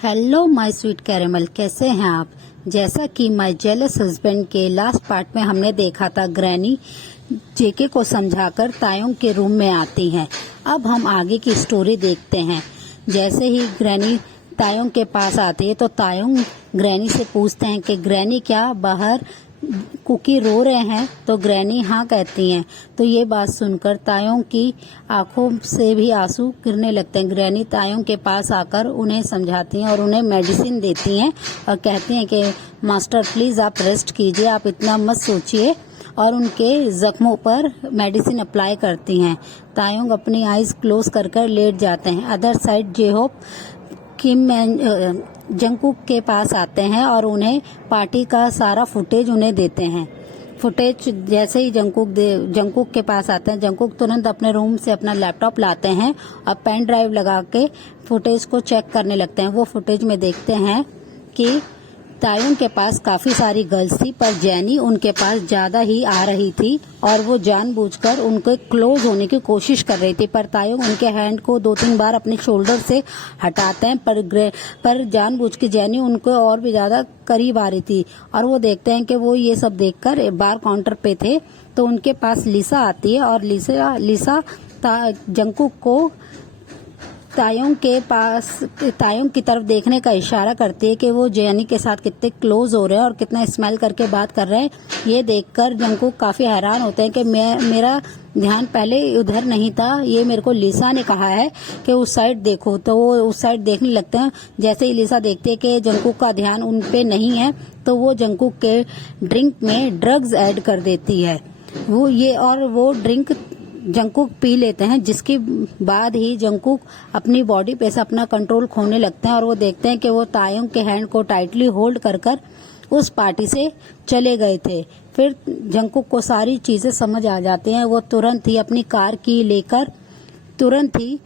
Hello my sweet caramel, कैसे हैं आप। जैसा कि माय जेलस हस्बैंड के लास्ट पार्ट में हमने देखा था, ग्रैनी जेके को समझाकर तायोंग के रूम में आती हैं। अब हम आगे की स्टोरी देखते हैं। जैसे ही ग्रैनी तायोंग के पास आती है तो तायोंग ग्रैनी से पूछते हैं कि ग्रैनी क्या बाहर कुकी रो रहे हैं, तो ग्रैनी हाँ कहती हैं। तो ये बात सुनकर तायोंग की आंखों से भी आंसू गिरने लगते हैं। ग्रैनी तायोंग के पास आकर उन्हें समझाती हैं और उन्हें मेडिसिन देती हैं और कहती हैं कि मास्टर प्लीज आप रेस्ट कीजिए, आप इतना मत सोचिए, और उनके जख्मों पर मेडिसिन अप्लाई करती हैं। तायोंग अपनी आईज क्लोज कर लेट जाते हैं। अदर साइड जेहोप किम जंगकुक के पास आते हैं और उन्हें पार्टी का सारा फुटेज उन्हें देते हैं। फुटेज जैसे ही जंगकुक के पास आते हैं, जंगकुक तुरंत अपने रूम से अपना लैपटॉप लाते हैं और पेन ड्राइव लगा के फुटेज को चेक करने लगते हैं। वो फुटेज में देखते हैं कि तायोंग के पास काफी सारी गर्ल्स थी, पर जैनी उनके पास ज्यादा ही आ रही थी और वो जानबूझकर उनके क्लोज होने की कोशिश कर रही थी। पर तायोंग उनके हैंड को 2-3 बार अपने शोल्डर से हटाते हैं, पर जानबूझ के जैनी उनको और भी ज्यादा करीब आ रही थी। और वो देखते हैं कि वो ये सब देखकर बार काउंटर पे थे, तो उनके पास लिसा आती है और लिसा जंगकुक को तायोंग की तरफ देखने का इशारा करती है कि वो जैनी के साथ कितने क्लोज हो रहे हैं और कितना स्माइल करके बात कर रहे हैं। ये देखकर जंगकुक काफी हैरान होते हैं कि मेरा ध्यान पहले उधर नहीं था, ये मेरे को लिसा ने कहा है कि उस साइड देखो, तो वो उस साइड देखने लगते हैं। जैसे ही लिसा देखते हैं कि जंगकुक का ध्यान उन पे नहीं है, तो वो जंगकुक के ड्रिंक में ड्रग्स ऐड कर देती है। वो ड्रिंक जंगकुक पी लेते हैं, जिसके बाद ही जंगकुक अपनी बॉडी पे से अपना कंट्रोल खोने लगते हैं और वो देखते हैं कि वो तायोंग के हैंड को टाइटली होल्ड कर उस पार्टी से चले गए थे। फिर जंगकुक को सारी चीजें समझ आ जाती हैं। वो तुरंत ही अपनी कार की लेकर तुरंत ही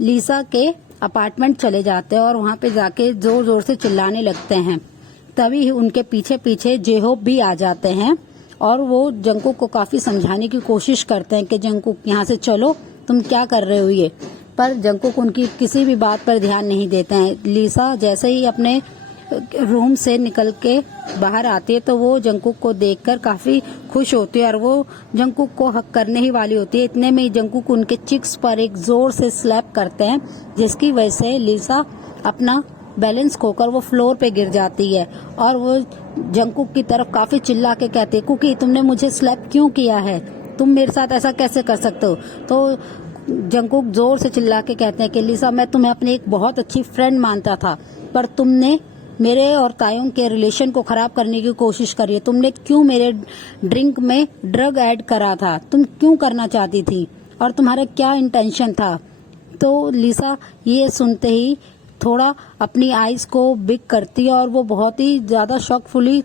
लिसा के अपार्टमेंट चले जाते हैं और वहां पे जाके जोर जोर से चिल्लाने लगते हैं। तभी उनके पीछे पीछे जेहोप भी आ जाते हैं और वो जंगकुक को काफी समझाने की कोशिश करते हैं कि जंगकुक यहाँ से चलो, तुम क्या कर रहे हो ये। पर जंगकुक उनकी किसी भी बात पर ध्यान नहीं देते हैं। लिसा जैसे ही अपने रूम से निकल के बाहर आती है तो वो जंगकुक को देखकर काफी खुश होती है और वो जंगकुक को हक करने ही वाली होती है। इतने में ही जंगकुक उनके चिक्स पर एक जोर से स्लैप करते हैं, जिसकी वजह से लिसा अपना बैलेंस खोकर वो फ्लोर पे गिर जाती है और वो जंगकुक की तरफ काफी चिल्ला के कहती है, कुकी तुमने मुझे स्लैप क्यों किया है, तुम मेरे साथ ऐसा कैसे कर सकते हो। तो जंगकुक जोर से चिल्ला के कहते हैं कि लिसा, मैं तुम्हें अपनी एक बहुत अच्छी फ्रेंड मानता था, पर तुमने मेरे और तायोंग के रिलेशन को खराब करने की कोशिश करी है। तुमने क्यों मेरे ड्रिंक में ड्रग ऐड करा था, तुम क्यों करना चाहती थी और तुम्हारा क्या इंटेंशन था। तो लिसा ये सुनते ही थोड़ा अपनी आईज को बिग करती है और वो बहुत ही ज्यादा शॉकफुली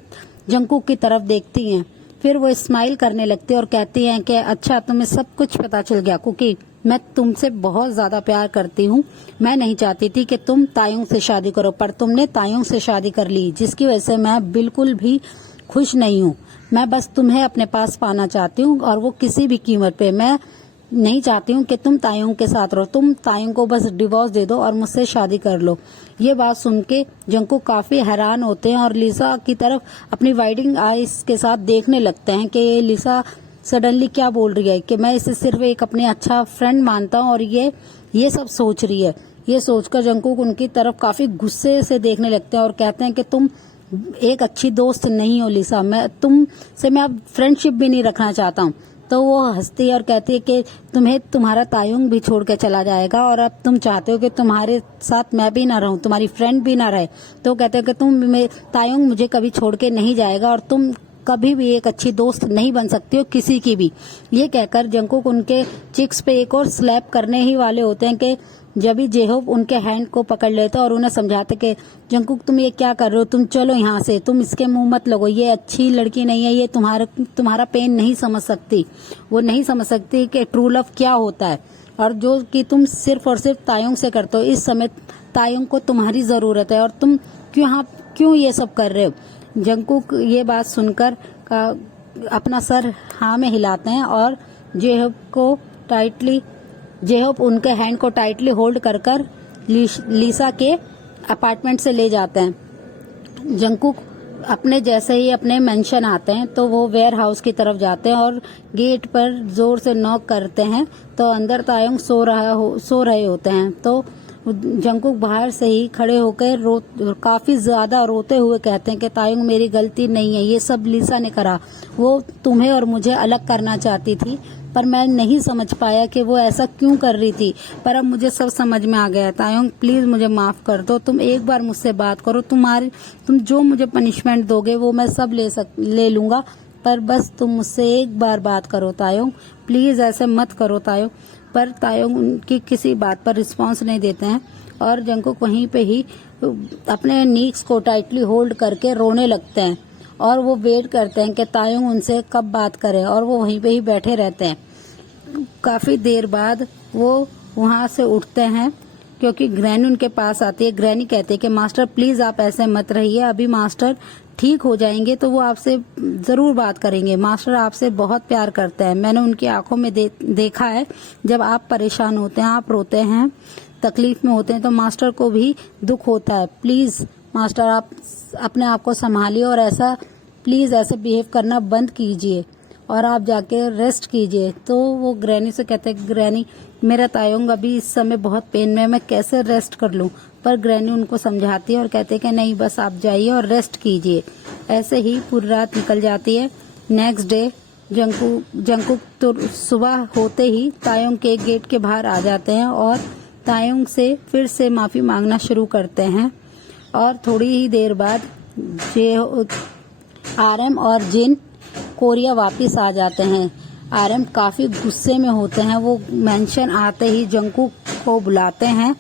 जंगकुक की तरफ देखती हैं। फिर वो स्माइल करने लगती है और कहती हैं कि अच्छा, तुम्हें सब कुछ पता चल गया कुकी, मैं तुमसे बहुत ज्यादा प्यार करती हूँ। मैं नहीं चाहती थी कि तुम तायोंग से शादी करो, पर तुमने तायोंग से शादी कर ली, जिसकी वजह से मैं बिल्कुल भी खुश नहीं हूँ। मैं बस तुम्हें अपने पास पाना चाहती हूँ और वो किसी भी कीमत पे। मैं नहीं चाहती हूँ कि तुम तायोंग के साथ रहो, तुम तायोंग को बस डिवोर्स दे दो और मुझसे शादी कर लो। ये बात सुन के जंगकुक काफी हैरान होते हैं और लिसा की तरफ अपनी वाइडिंग आईज के साथ देखने लगते हैं कि लिसा सडनली क्या बोल रही है, कि मैं इसे सिर्फ एक अपने अच्छा फ्रेंड मानता हूँ और ये सब सोच रही है। ये सोचकर जंगकुक उनकी तरफ काफी गुस्से से देखने लगते हैं और कहते हैं कि तुम एक अच्छी दोस्त नहीं हो लिसा, मैं तुमसे मैं अब फ्रेंडशिप भी नहीं रखना चाहता हूँ। तो वो हंसती है और कहती है कि तुम्हें तुम्हारा तायोंग भी छोड़ के चला जाएगा और अब तुम चाहते हो कि तुम्हारे साथ मैं भी ना रहूं, तुम्हारी फ्रेंड भी ना रहे। तो कहते हैं कि तायोंग मुझे कभी छोड़ के नहीं जाएगा और तुम कभी भी एक अच्छी दोस्त नहीं बन सकती हो किसी की भी। ये कहकर जंगकुक उनके चिक्स पे एक और स्लैप करने ही वाले होते हैं कि जब भी जेहोप उनके हैंड को पकड़ लेते और उन्हें समझाते कि जंगकुक तुम ये क्या कर रहे हो, तुम चलो यहाँ से, तुम इसके मुंह मत लगो, ये अच्छी लड़की नहीं है, ये तुम्हारा पेन नहीं समझ सकती, वो नहीं समझ सकती कि ट्रू लव क्या होता है और जो कि तुम सिर्फ और सिर्फ तायोंग से करते हो। इस समय तायोंग को तुम्हारी जरूरत है और तुम क्यों ये सब कर रहे हो। जंगकुक ये बात सुनकर अपना सर हाँ में हिलाते हैं और जेहोप उनके हैंड को टाइटली होल्ड कर लिसा के अपार्टमेंट से ले जाते हैं। जंकुक अपने जैसे ही अपने मेंशन आते हैं तो वो वेयर हाउस की तरफ जाते हैं और गेट पर जोर से नॉक करते हैं तो अंदर तायुंग सो रहे होते हैं। तो जंकुक बाहर से ही खड़े होकर काफी ज्यादा रोते हुए कहते हैं कि तायुंग मेरी गलती नहीं है, ये सब लिसा ने करा। वो तुम्हें और मुझे अलग करना चाहती थी पर मैं नहीं समझ पाया कि वो ऐसा क्यों कर रही थी, पर अब मुझे सब समझ में आ गया है। तायुंग प्लीज मुझे माफ कर दो, तुम एक बार मुझसे बात करो, तुम जो मुझे पनिशमेंट दोगे वो मैं सब ले लूंगा, पर बस तुम मुझसे एक बार बात करो तायुंग, प्लीज ऐसे मत करो तायुंग। पर तायुंग उनकी किसी बात पर रिस्पॉन्स नहीं देते हैं और जंकुक वहीं पे ही अपने नीक्स को टाइटली होल्ड करके रोने लगते हैं और वो वेट करते हैं कि तायुंग उनसे कब बात करे और वो वहीं पे ही बैठे रहते हैं। काफी देर बाद वो वहां से उठते हैं क्योंकि ग्रैनी उनके पास आती है। ग्रैनी कहती है कि मास्टर प्लीज आप ऐसे मत रहिए, अभी मास्टर ठीक हो जाएंगे तो वो आपसे जरूर बात करेंगे। मास्टर आपसे बहुत प्यार करते हैं, मैंने उनकी आंखों में देखा है जब आप परेशान होते हैं, आप रोते हैं, तकलीफ में होते हैं तो मास्टर को भी दुख होता है। प्लीज मास्टर आप अपने आप को संभालिए और ऐसा प्लीज ऐसे बिहेव करना बंद कीजिए और आप जाके रेस्ट कीजिए। तो वो ग्रैनी से कहते हैं ग्रैनी मेरा तायुंग अभी इस समय बहुत पेन में, मैं कैसे रेस्ट कर लूं। पर ग्रैनी उनको समझाती है और कहते हैं कि नहीं बस आप जाइए और रेस्ट कीजिए। ऐसे ही पूरी रात निकल जाती है। नेक्स्ट डे जंकुक तो सुबह होते ही तायुंग के गेट के बाहर आ जाते हैं और तायुंग से फिर से माफी मांगना शुरू करते हैं और थोड़ी ही देर बाद आरएम और जिन कोरिया वापस आ जाते हैं। आरएम काफी गुस्से में होते हैं, वो मेंशन आते ही जंकुक को बुलाते हैं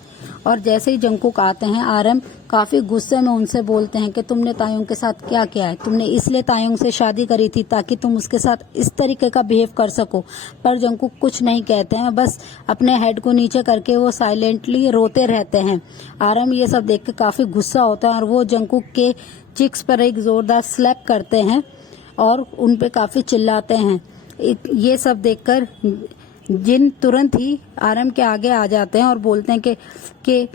और जैसे ही जंकुक आते हैं आरएम काफी गुस्से में उनसे बोलते हैं कि तुमने तायुंग के साथ क्या किया है, तुमने इसलिए तायुंग से शादी करी थी ताकि तुम उसके साथ इस तरीके का बिहेव कर सको। पर जंकुक कुछ नहीं कहते हैं, बस अपने हेड को नीचे करके वो साइलेंटली रोते रहते हैं। आरएम ये सब देख के काफी गुस्सा होता है और वो जंकुक के चिक्स पर एक जोरदार स्लैप करते हैं और उन पे काफी चिल्लाते हैं। ये सब देखकर जिन तुरंत ही आरएम के आगे आ जाते हैं और बोलते हैं कि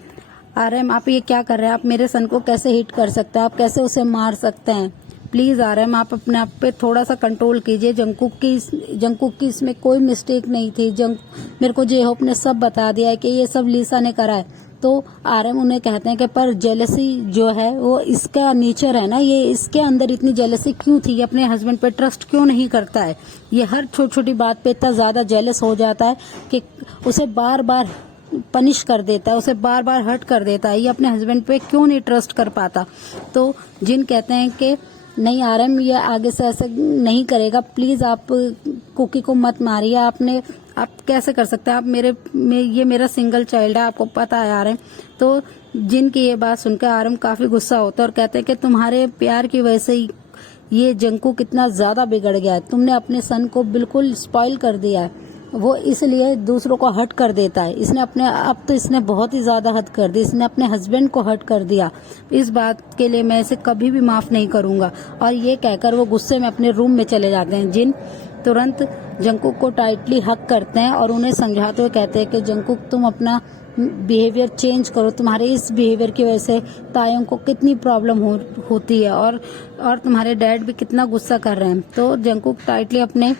आरएम आप ये क्या कर रहे हैं, आप मेरे सन को कैसे हिट कर सकते हैं, आप कैसे उसे मार सकते हैं। प्लीज आरएम आप अपने आप पे थोड़ा सा कंट्रोल कीजिए, जंकुक की इसमें कोई मिस्टेक नहीं थी। मेरे को जे होप ने सब बता दिया है कि ये सब लिसा ने करा है। तो आरएम उन्हें कहते हैं कि पर जेलसी जो है वो इसका नेचर है ना, ये इसके अंदर इतनी जेलसी क्यों थी, ये अपने हस्बैंड पे ट्रस्ट क्यों नहीं करता है, ये हर छोटी छोटी बात पे इतना ज्यादा जेलस हो जाता है कि उसे बार बार पनिश कर देता है, उसे बार बार हर्ट कर देता है, ये अपने हस्बैंड पे क्यों नहीं ट्रस्ट कर पाता। तो जिन कहते हैं कि नहीं आरएम ये आगे से ऐसे नहीं करेगा, प्लीज आप कुकी को मत मारिए, आप कैसे कर सकते हैं, ये मेरा सिंगल चाइल्ड है, आपको पता है आरएम। तो जिन की ये बात सुनकर आरएम काफी गुस्सा होता है और कहते हैं कि तुम्हारे प्यार की वजह से ही ये जंकुक कितना ज्यादा बिगड़ गया है, तुमने अपने सन को बिल्कुल स्पॉइल कर दिया है, वो इसलिए दूसरों को हर्ट कर देता है। अब तो इसने बहुत ही ज्यादा हद कर दी, इसने अपने हस्बैंड को हर्ट कर दिया, इस बात के लिए मैं इसे कभी भी माफ नहीं करूंगा। और ये कहकर वो गुस्से में अपने रूम में चले जाते हैं। जिन तुरंत जंकुक को टाइटली हक करते हैं और उन्हें समझाते हुए कहते हैं कि जंकुक तुम अपना बिहेवियर चेंज करो, तुम्हारे इस बिहेवियर की वजह से तायों को कितनी प्रॉब्लम होती है और तुम्हारे डैड भी कितना गुस्सा कर रहे हैं। तो जंकुक टाइटली अपने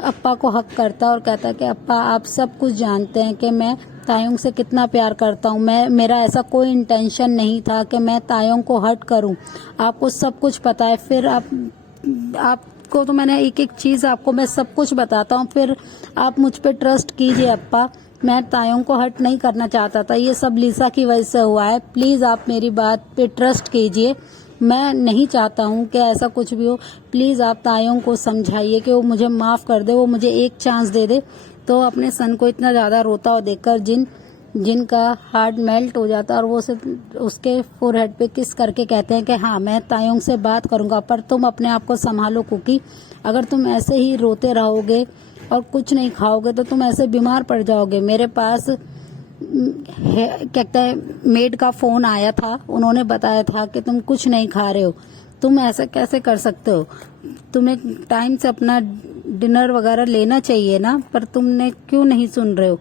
अप्पा को हक करता है और कहता है कि अप्पा आप सब कुछ जानते हैं कि मैं तायोंग से कितना प्यार करता हूँ, मेरा ऐसा कोई इंटेंशन नहीं था कि मैं तायोंग को हर्ट करूँ, आपको सब कुछ पता है। फिर आपको तो मैंने एक एक चीज आपको मैं सब कुछ बताता हूँ, फिर आप मुझ पे ट्रस्ट कीजिए अप्पा, मैं तायोंग को हर्ट नहीं करना चाहता था, ये सब लिसा की वजह से हुआ है, प्लीज आप मेरी बात पे ट्रस्ट कीजिए, मैं नहीं चाहता हूँ कि ऐसा कुछ भी हो, प्लीज आप तायोंग को समझाइए कि वो मुझे माफ कर दे, वो मुझे एक चांस दे दे। तो अपने सन को इतना ज्यादा रोता हुआ देखकर जिन का हार्ट मेल्ट हो जाता है और वो सिर्फ उसके फोरहेड पे किस करके कहते हैं कि हाँ मैं तायोंग से बात करूंगा, पर तुम अपने आप को संभालो कुकी, अगर तुम ऐसे ही रोते रहोगे और कुछ नहीं खाओगे तो तुम ऐसे बीमार पड़ जाओगे। मेरे पास क्या कहते हैं मेड का फोन आया था, उन्होंने बताया था कि तुम कुछ नहीं खा रहे हो, तुम ऐसा कैसे कर सकते हो, तुम्हें टाइम से अपना डिनर वगैरह लेना चाहिए ना, पर तुमने क्यों नहीं सुन रहे हो,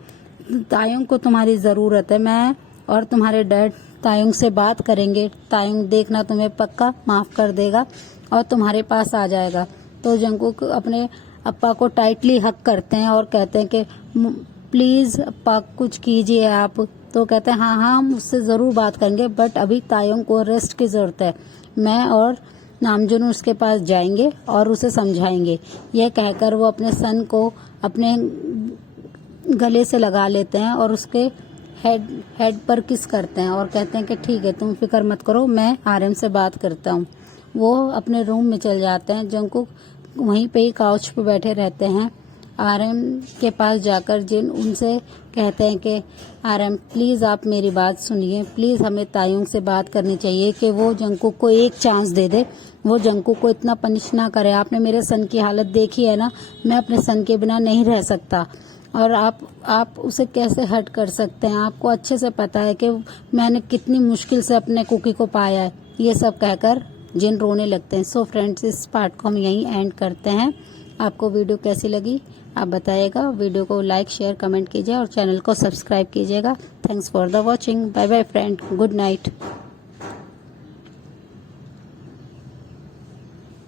तायों को तुम्हारी जरूरत है, मैं और तुम्हारे डैड तायुंग से बात करेंगे, तायुंग देखना तुम्हें पक्का माफ कर देगा और तुम्हारे पास आ जाएगा। तो जंगकुक अपने अप्पा को टाइटली हक करते हैं और कहते हैं कि प्लीज अप्पा कुछ कीजिए आप। तो कहते हैं हाँ हाँ हम उससे जरूर बात करेंगे, बट अभी तायुंग को रेस्ट की जरूरत है। मैं और नामजून उसके पास जाएंगे और उसे समझाएंगे। यह कहकर वो अपने सन को अपने गले से लगा लेते हैं और उसके हेड पर किस करते हैं और कहते हैं कि ठीक है तुम फिक्र मत करो, मैं आरएम से बात करता हूँ। वो अपने रूम में चल जाते हैं। जंगकुक वहीं पे ही काउच पे बैठे रहते हैं। आरएम के पास जाकर जिन उनसे कहते हैं कि आरएम प्लीज आप मेरी बात सुनिए, प्लीज हमें तायुंग से बात करनी चाहिए कि वो जंगकुक को एक चांस दे दे, वो जंगकुक को इतना पनिश ना करे। आपने मेरे सन की हालत देखी है ना, मैं अपने सन के बिना नहीं रह सकता और आप उसे कैसे हर्ट कर सकते हैं। आपको अच्छे से पता है कि मैंने कितनी मुश्किल से अपने कुकी को पाया है। ये सब कहकर जिन रोने लगते हैं। सो फ्रेंड्स इस पार्ट को हम यहीं एंड करते हैं। आपको वीडियो कैसी लगी आप बताइएगा। वीडियो को लाइक शेयर कमेंट कीजिए और चैनल को सब्सक्राइब कीजिएगा। Thanks for the watching. Bye bye friend, good night.